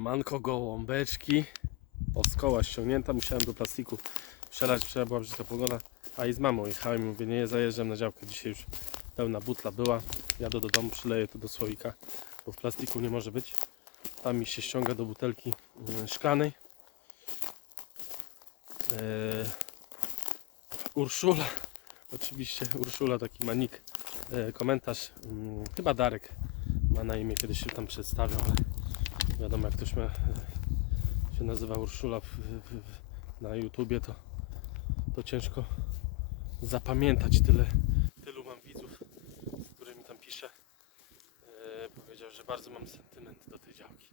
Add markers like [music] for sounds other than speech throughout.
Manko gołąbeczki. O, z koła ściągnięta. Musiałem do plastiku przelać, trzeba była brzydka pogoda. A i z mamą jechałem i mówię, nie zajeżdżam na działkę. Dzisiaj już pełna butla była. Jadę do domu, przyleję to do słoika, bo w plastiku nie może być. Tam mi się ściąga do butelki mm, szklanej. Eee, Urszula, oczywiście Urszula, taki manik, e, komentarz, mm, chyba Darek ma na imię, kiedyś się tam przedstawiał, ale wiadomo jak ktoś ma, e, się nazywa Urszula w, w, na YouTubie, to, to ciężko zapamiętać tyle, tylu mam widzów, z którymi tam piszę. E, powiedział, że bardzo mam sentyment do tej działki.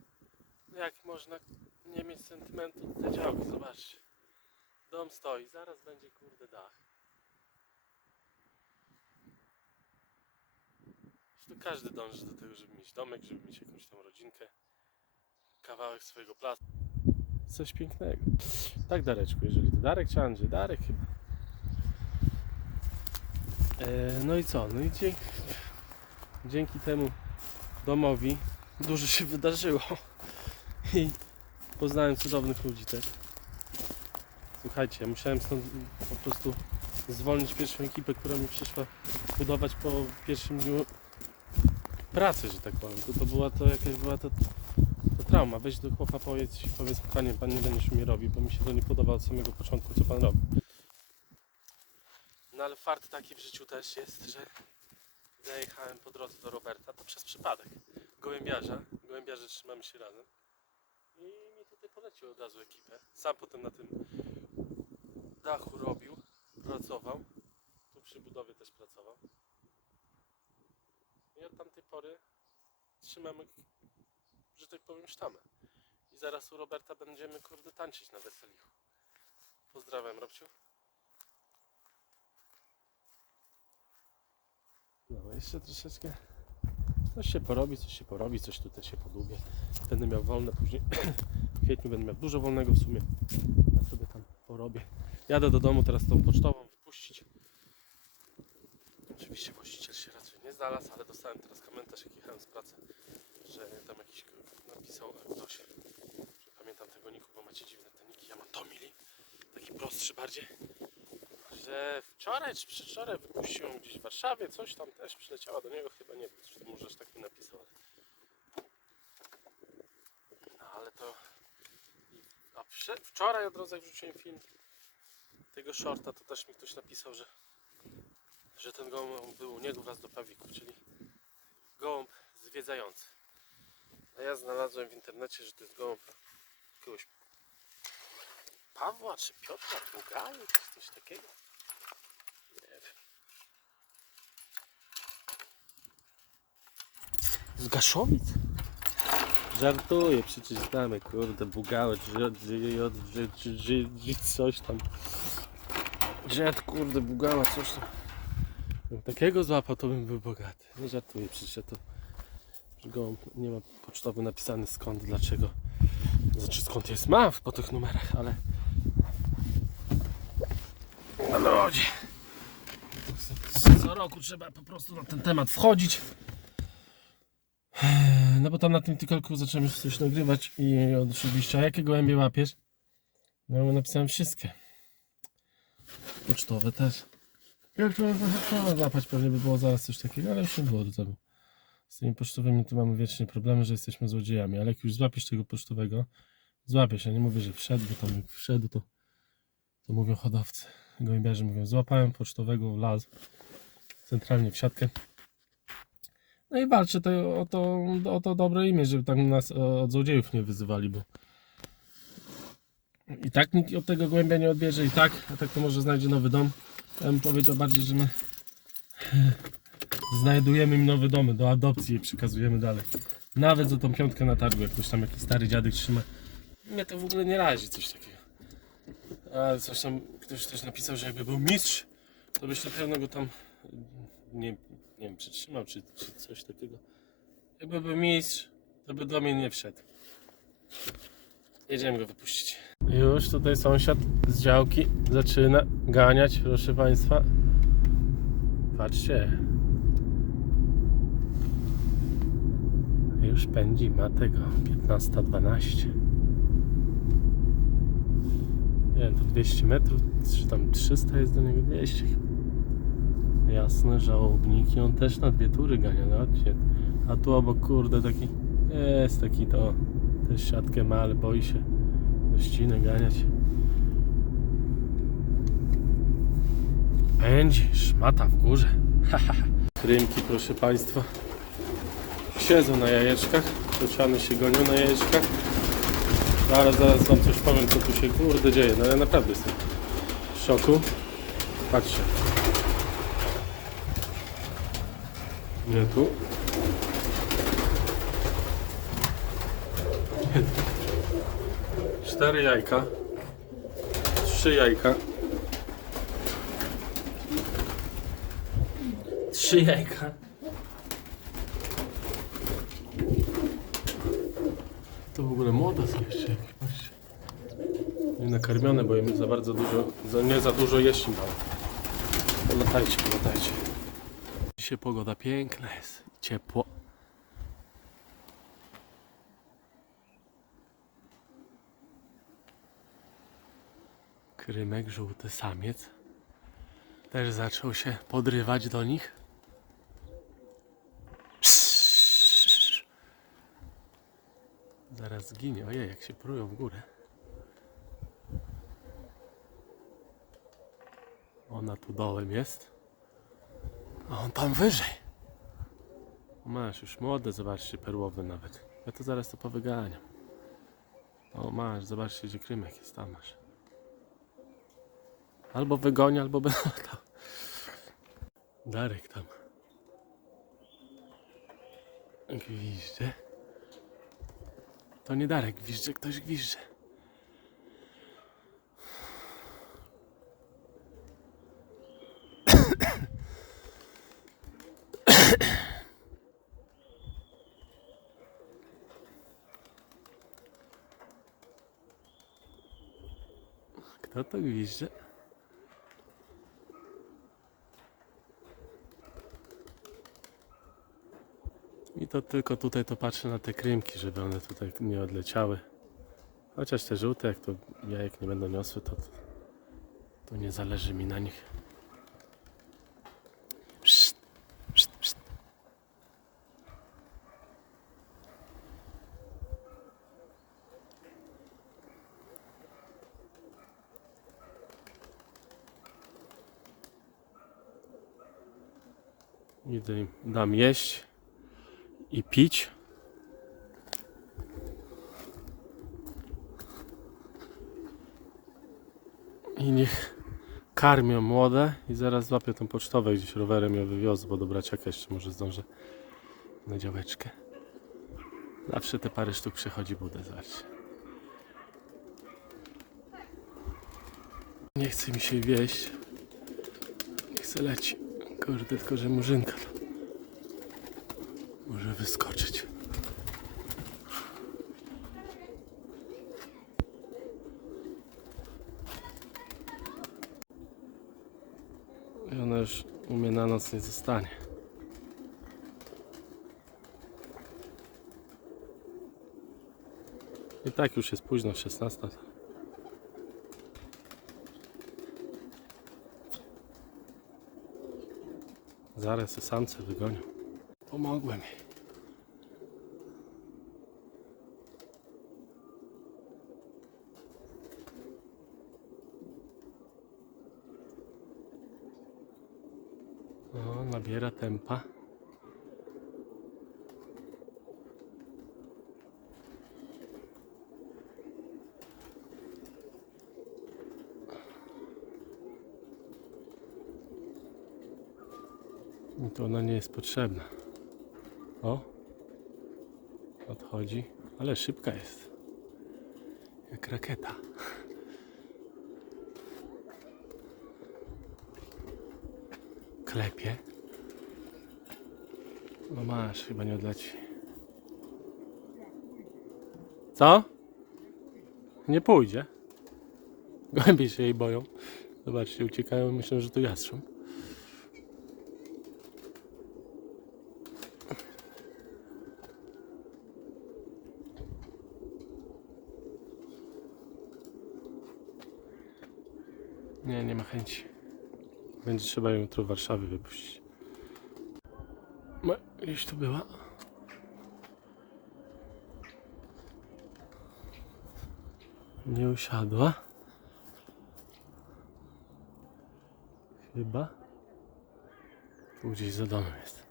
No jak można nie mieć sentymentu do tej działki? Zobaczcie. Dom stoi, zaraz będzie kurde dach. Zresztą każdy dąży do tego, żeby mieć domek, żeby mieć jakąś tam rodzinkę, kawałek swojego placu. Coś pięknego. Tak Dareczku, jeżeli to Darek czy Andrzej? Darek chyba. E, no i co? No i dzięki, dzięki temu domowi dużo się wydarzyło. I poznałem cudownych ludzi też. Słuchajcie, ja musiałem stąd po prostu zwolnić pierwszą ekipę, która mi przyszła budować po pierwszym dniu pracy, że tak powiem. To, to była to jakaś była to, trauma. Weź do chłopa powiedz powiedz, panie, pan nie będziesz mi robił, bo mi się to nie podoba od samego początku, co pan robi. No ale fart taki w życiu też jest, że zajechałem po drodze do Roberta, to przez przypadek. Gołębiarza, gołębiarze trzymamy się razem. I mi tutaj polecił od razu ekipę. Sam potem na tym dachu robił, pracował. Tu przy budowie też pracował. I od tamtej pory trzymamy, że tak powiem, sztamę. I zaraz u Roberta będziemy kurde tańczyć na weselichu. Pozdrawiam Robciu. No jeszcze troszeczkę coś się porobi, coś się porobi, coś tutaj się podłubię. Będę miał wolne później. [clears throat] W kwietniu będę miał dużo wolnego w sumie. Ja sobie tam porobię. Jadę do domu teraz tą pocztową wypuścić. Oczywiście właściciel się raczej nie znalazł, ale dostałem teraz komentarz jak jechałem z pracy, że tam jakiś ktoś, że pamiętam tego niku, bo macie dziwne te niki, ja mam Tomili, taki prostszy bardziej, że wczoraj czy przedwczoraj wypuściłem gdzieś w Warszawie, coś tam też przyleciało do niego, chyba nie wiem, czy to może tak mi napisał. No ale to... A wczoraj od razu jak wrzuciłem film tego shorta, to też mi ktoś napisał, że że ten gołąb był u niego wraz do pawiku, czyli gołąb zwiedzający. A ja znalazłem w internecie, że to jest gołąb jakiegoś Pawła czy Piotra czy coś takiego. Nie wiem. Z Gaszowic? Żartuję, przecież znamy, kurde, Bugałę, czy coś tam. Dziad, kurde, Bugała, coś tam. Takiego złapał, to bym był bogaty. Nie żartuję, przecież ja to gołąb nie ma pocztowy napisany skąd, dlaczego. Znaczy skąd jest, ma po tych numerach, ale... Ale chodzi. Co roku trzeba po prostu na ten temat wchodzić. No bo tam na tym tykolku zacząłem już coś nagrywać i oczywiście, a jakie gołębie łapiesz? No napisałem wszystkie. Pocztowe też. Jak to złapać, pewnie by było zaraz coś takiego, ale już nie było do tego. Z tymi pocztowymi to mamy wiecznie problemy, że jesteśmy złodziejami, ale jak już złapiesz tego pocztowego, złapiesz, ja nie mówię, że wszedł, bo tam jak wszedł, to, to mówią hodowcy. Gołębiarze mówią, złapałem pocztowego, las centralnie w siatkę. No i walczę to, o, to, o to dobre imię, żeby tak nas od złodziejów nie wyzywali, bo i tak nikt od tego gołębia nie odbierze, i tak, a tak to może znajdzie nowy dom. Ja bym powiedział bardziej, że my znajdujemy im nowe domy do adopcji i przekazujemy dalej. Nawet za tą piątkę na targu, jak ktoś tam jakiś stary dziadek trzyma. Mnie to w ogóle nie razi coś takiego. A coś tam, ktoś też napisał, że jakby był mistrz, to byś na pewno go tam nie, nie wiem, przytrzymał, czy, czy coś takiego. Jakby był mistrz, to by do mnie nie wszedł. Jedziemy go wypuścić. Już tutaj sąsiad z działki zaczyna ganiać, proszę Państwa. Patrzcie. Już pędzi, ma tego 15-12. Nie wiem, to 200 metrów, czy tam 300 jest do niego 200 chyba. Jasne, żałobniki, on też na dwie tury gania, no. A tu obok, kurde, taki, jest taki to, też siatkę ma, ale boi się do ściny ganiać. Pędzi, szmata w górze. [laughs] Krymki, proszę Państwa. Siedzą na jajeczkach, czociany się gonią na jajeczkach. Zaraz, zaraz Wam coś powiem, co tu się kurde dzieje. No ja naprawdę jestem w szoku. Patrzcie. Nie tu. Cztery jajka. Trzy jajka. Trzy jajka. To w ogóle młode są jeszcze jakieś. Nie nakarmione, bo im za bardzo dużo, za, nie za dużo jeść im dało. Polatajcie, polatajcie. Dzisiaj pogoda piękna jest, ciepło. Krymek, żółty samiec. Też zaczął się podrywać do nich. Zaraz zginie. Ojej, jak się prują w górę. Ona tu dołem jest. A on tam wyżej. Masz już młode, zobaczcie, perłowe nawet. Ja to zaraz to powyganiam. O, masz, zobaczcie, gdzie krymek jest, tam masz. Albo wygoni, albo będę [laughs] latał. Darek tam. Gwizdże. To nie Darek gwizdże, ktoś gwizdże. [coughs] Kto to gwizdże? To tylko tutaj to patrzę na te krymki, żeby one tutaj nie odleciały. Chociaż te żółte, jak to jajek nie będą niosły, to, to nie zależy mi na nich. Psst, psst, psst. Idę dam jeść i pić. I niech karmią młode i zaraz złapię tą pocztowę gdzieś rowerem ją wywiozę, bo do braciaka jeszcze może zdążę na działeczkę. Zawsze te parę sztuk przechodzi budę, zobaczcie. Nie chce mi się wieść. Nie chce leci. Kurde, tylko że murzynka może wyskoczyć. I ona już u mnie na noc nie zostanie. I tak już jest późno, 16. Zaraz se samce wygonią. Pomogłem jej. O, nabiera tempa. To ona nie jest potrzebna. O, odchodzi, ale szybka jest. Jak rakieta. Klepie. No masz, chyba nie odleci. Co? Nie pójdzie. Głębiej się jej boją. Zobaczcie, uciekają, myślą, że to jastrząb. Chęci. Będzie trzeba jutro w Warszawie wypuścić. Ma, gdzieś tu była? Nie usiadła? Chyba. Tu gdzieś za domem jest.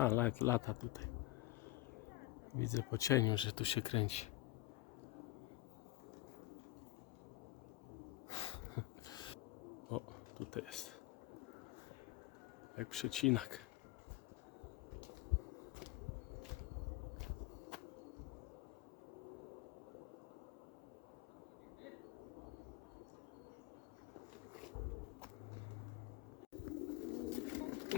A, lat, lata tutaj. Widzę po cieniu, że tu się kręci. [laughs] O, tutaj jest. Jak przecinak.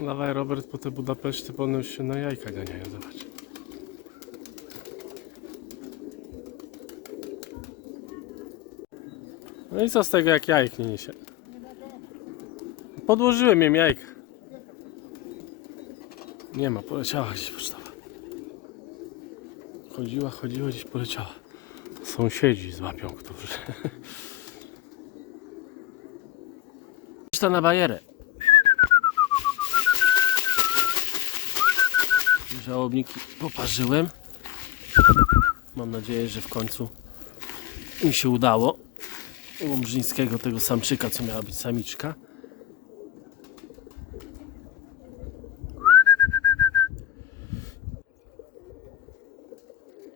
Dawaj Robert, po te Budapeszty one już się na jajka ganiają, zobacz. No i co z tego jak jajek nie niesie? Podłożyłem im jajka. Nie ma, poleciała gdzieś pocztowa. Chodziła, chodziła, gdzieś poleciała. Sąsiedzi złapią, którzy. [laughs] to na bajerę. Żałobniki poparzyłem. Mam nadzieję, że w końcu mi się udało. Łomżyńskiego, tego samczyka, co miała być samiczka.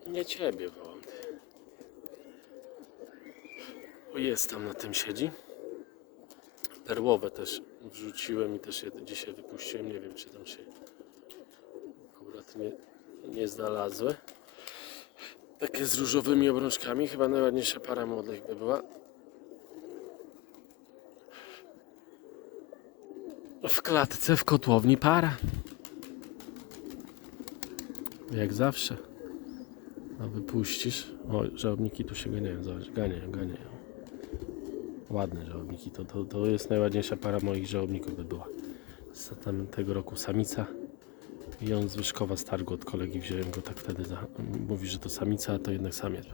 Nie ciebie wołam. O jest tam na tym siedzi. Perłowe też wrzuciłem i też je dzisiaj wypuściłem. Nie wiem czy tam się nie, nie znalazły. Takie z różowymi obrączkami. Chyba najładniejsza para młodych by była. W klatce, w kotłowni para. Jak zawsze. A wypuścisz. O, żałobniki tu się ganiają, zobacz, ganiają, ganiają. Ładne żałobniki, to, to, to jest najładniejsza para moich żałobników by była. Z tego roku samica. I on z targu od kolegi wziąłem go tak wtedy za... Mówi, że to samica, a to jednak samiec.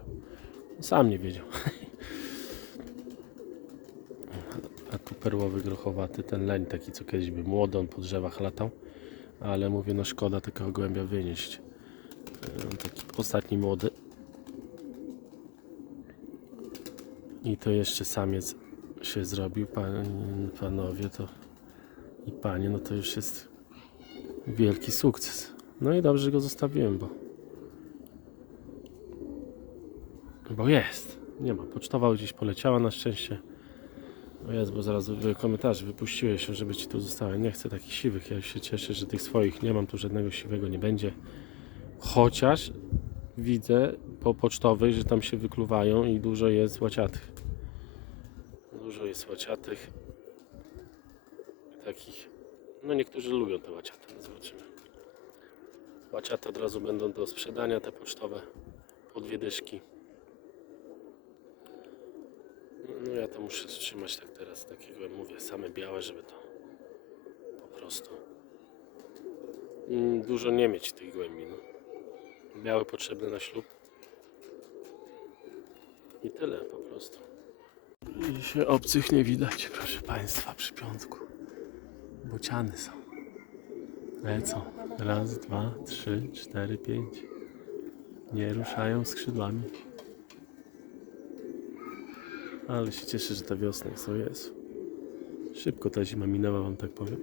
Sam nie wiedział. [laughs] A tu perłowy grochowaty, ten leń taki, co kiedyś był młody, on po drzewach latał. Ale mówię, no szkoda takiego gołębia wynieść. E, taki ostatni młody. I to jeszcze samiec się zrobił, pan, panowie to i panie, no to już jest wielki sukces. No i dobrze że go zostawiłem, bo bo jest. Nie ma. Pocztowa gdzieś poleciała na szczęście. O jest, bo zaraz w komentarzu wypuściłeś się, żeby ci tu zostały. Nie chcę takich siwych. Ja się cieszę, że tych swoich nie mam. Tu żadnego siwego nie będzie. Chociaż widzę po pocztowej, że tam się wykluwają i dużo jest łaciatych. Dużo jest łaciatych. Takich. No niektórzy lubią te łaciate. No zobaczymy. Łaciate od razu będą do sprzedania, te pocztowe. Po dwie dyszki. No ja to muszę trzymać tak teraz, takiego jak mówię, same białe, żeby to po prostu mm, dużo nie mieć tych głębi. No. Białe potrzebne na ślub. I tyle po prostu. I się obcych nie widać, proszę Państwa, przy piątku. Bociany są. Lecą. Raz, dwa, trzy, cztery, pięć. Nie ruszają skrzydłami. Ale się cieszę, że ta wiosna jest. O Jezu. Szybko ta zima minęła, wam tak powiem.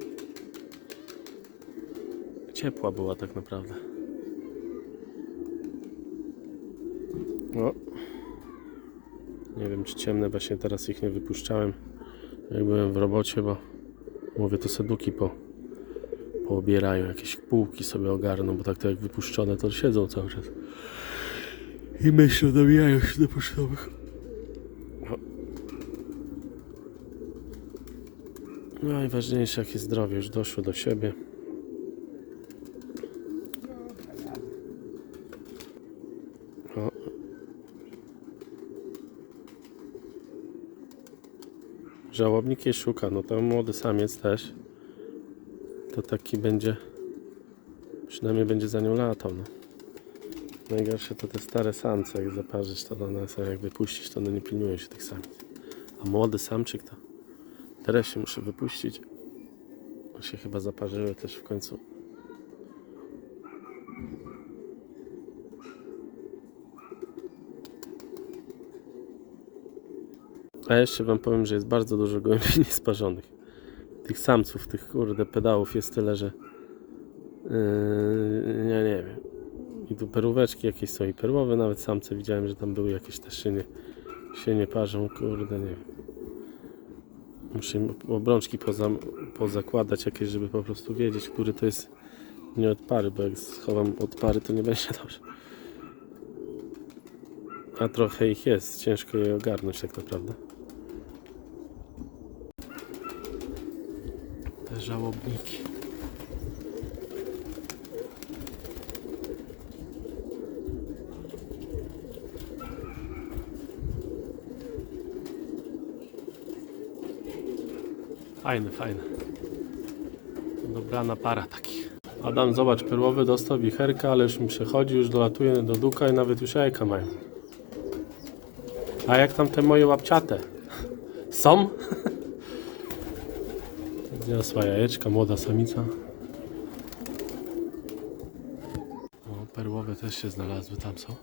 Ciepła była tak naprawdę. No. Nie wiem, czy ciemne, właśnie teraz ich nie wypuszczałem. Jak byłem w robocie, bo mówię, to seduki po, poobierają, jakieś półki sobie ogarną, bo tak to jak wypuszczone, to siedzą cały czas. I myślą, dobijają się do pocztowych. No najważniejsze jakie zdrowie, już doszło do siebie. Żałobnik je szuka, no to młody samiec też. to taki będzie, przynajmniej będzie za nią latał. No. Najgorsze to te stare samce, jak zaparzysz to one sobie jak wypuścić, to one nie pilnują się tych samic. A młody samczyk to teraz się muszę wypuścić. Bo się chyba zaparzyły też w końcu. A jeszcze wam powiem, że jest bardzo dużo gołębi [laughs] niesparzonych. Tych samców, tych kurde pedałów jest tyle, że yy, ja nie wiem. I tu peróweczki jakieś są i perłowe, nawet samce widziałem, że tam były jakieś też się nie, się nie parzą, kurde nie wiem. Muszę im obrączki poza, pozakładać jakieś, żeby po prostu wiedzieć, który to jest nie od pary, bo jak schowam od pary, to nie będzie dobrze. A trochę ich jest, ciężko je ogarnąć tak naprawdę. Te żałobniki. Fajne, fajne. Dobrana para takich. Adam, zobacz, perłowy dostał wicherka, ale już mi przechodzi, już dolatuje do duka i nawet już jajka mają. A jak tam te moje łapciate? Są? Zniosła jajeczka, młoda samica. O, perłowe też się znalazły, tam są.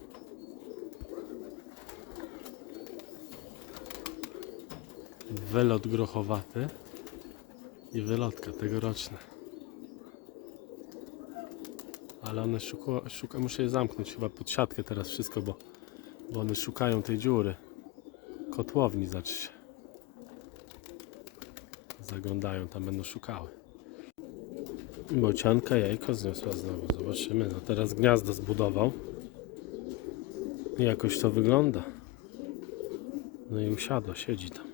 Wylot grochowaty i wylotka tegoroczne. Ale one szuka, szuka, muszę je zamknąć chyba pod siatkę teraz wszystko, bo, bo one szukają tej dziury. Kotłowni znaczy się. Zaglądają, tam będą szukały. Bocianka jajko zniosła znowu, zobaczymy. No teraz gniazdo zbudował. I jakoś to wygląda. No i usiadła, siedzi tam.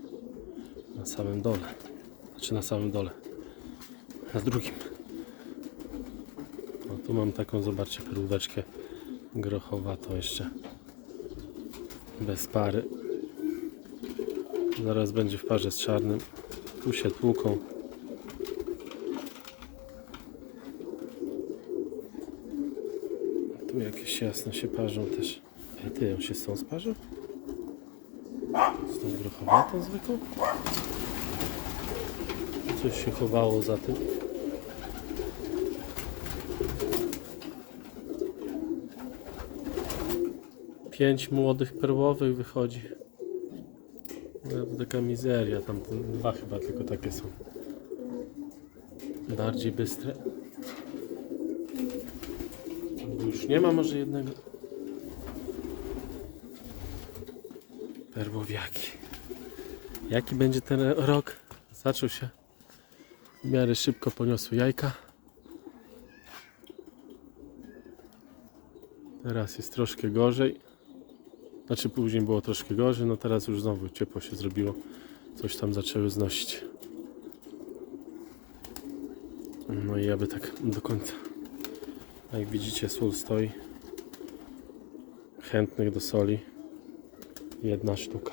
Na samym dole. Znaczy na samym dole. Na drugim. No tu mam taką, zobaczcie, perłóweczkę grochowatą jeszcze. Bez pary. Zaraz będzie w parze z czarnym. Tu się tłuką. Tu jakieś jasne się parzą też. Ej, ty, on się z tą sparzył? Z tą grochowatą zwykłą? Coś się chowało za tym. Pięć młodych perłowych wychodzi. Taka mizeria, tam dwa chyba tylko takie są. Bardziej bystre. Już nie ma może jednego. Perłowiaki. Jaki będzie ten rok? Zaczął się. W miarę szybko poniosły jajka. Teraz jest troszkę gorzej. Znaczy później było troszkę gorzej, no teraz już znowu ciepło się zrobiło. Coś tam zaczęły znosić. No i aby tak do końca. Jak widzicie sól stoi. Chętnych do soli. Jedna sztuka.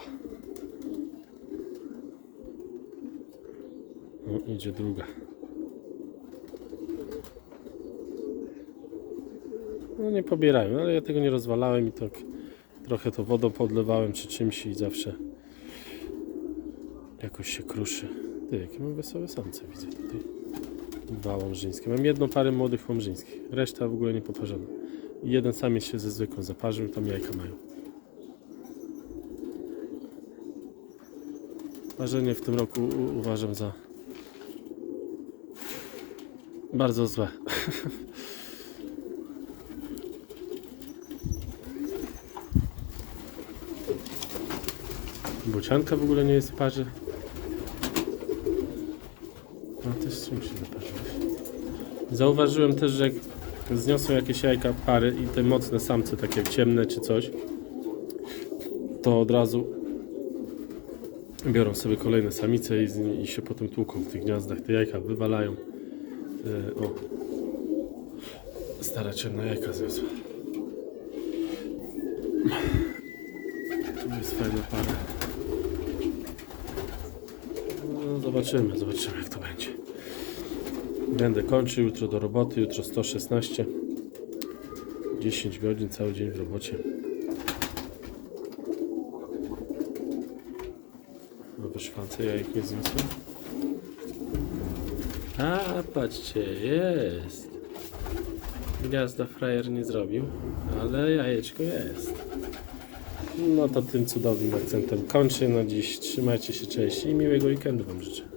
No, idzie druga. No nie pobierają, ale ja tego nie rozwalałem i tak trochę to wodą podlewałem czy czymś i zawsze jakoś się kruszy. Ty, jakie mam wesołe samce widzę tutaj. Dwa łomżyńskie. Mam jedną parę młodych łomżyńskich. Reszta w ogóle nie poparzona. I jeden samiec się ze zwykłą zaparzył, tam jajka mają. Parzenie w tym roku uważam za bardzo złe. [laughs] Bocianka w ogóle nie jest w parze. No też z czym się? Zauważyłem też, że jak zniosą jakieś jajka pary i te mocne samce, takie ciemne czy coś, to od razu biorą sobie kolejne samice i, i się potem tłuką w tych gniazdach. Te jajka wywalają. E, o. Stara ciemna jajka zniosła. Tu jest fajna para. No, zobaczymy, zobaczymy jak to będzie. Będę kończył jutro do roboty, jutro 116. 10 godzin, cały dzień w robocie. No wyszwance, ja ich nie zniosłem. A, patrzcie, jest. Gniazda frajer nie zrobił, ale jajeczko jest. No to tym cudownym akcentem kończę na dziś. Trzymajcie się, cześć i miłego weekendu Wam życzę.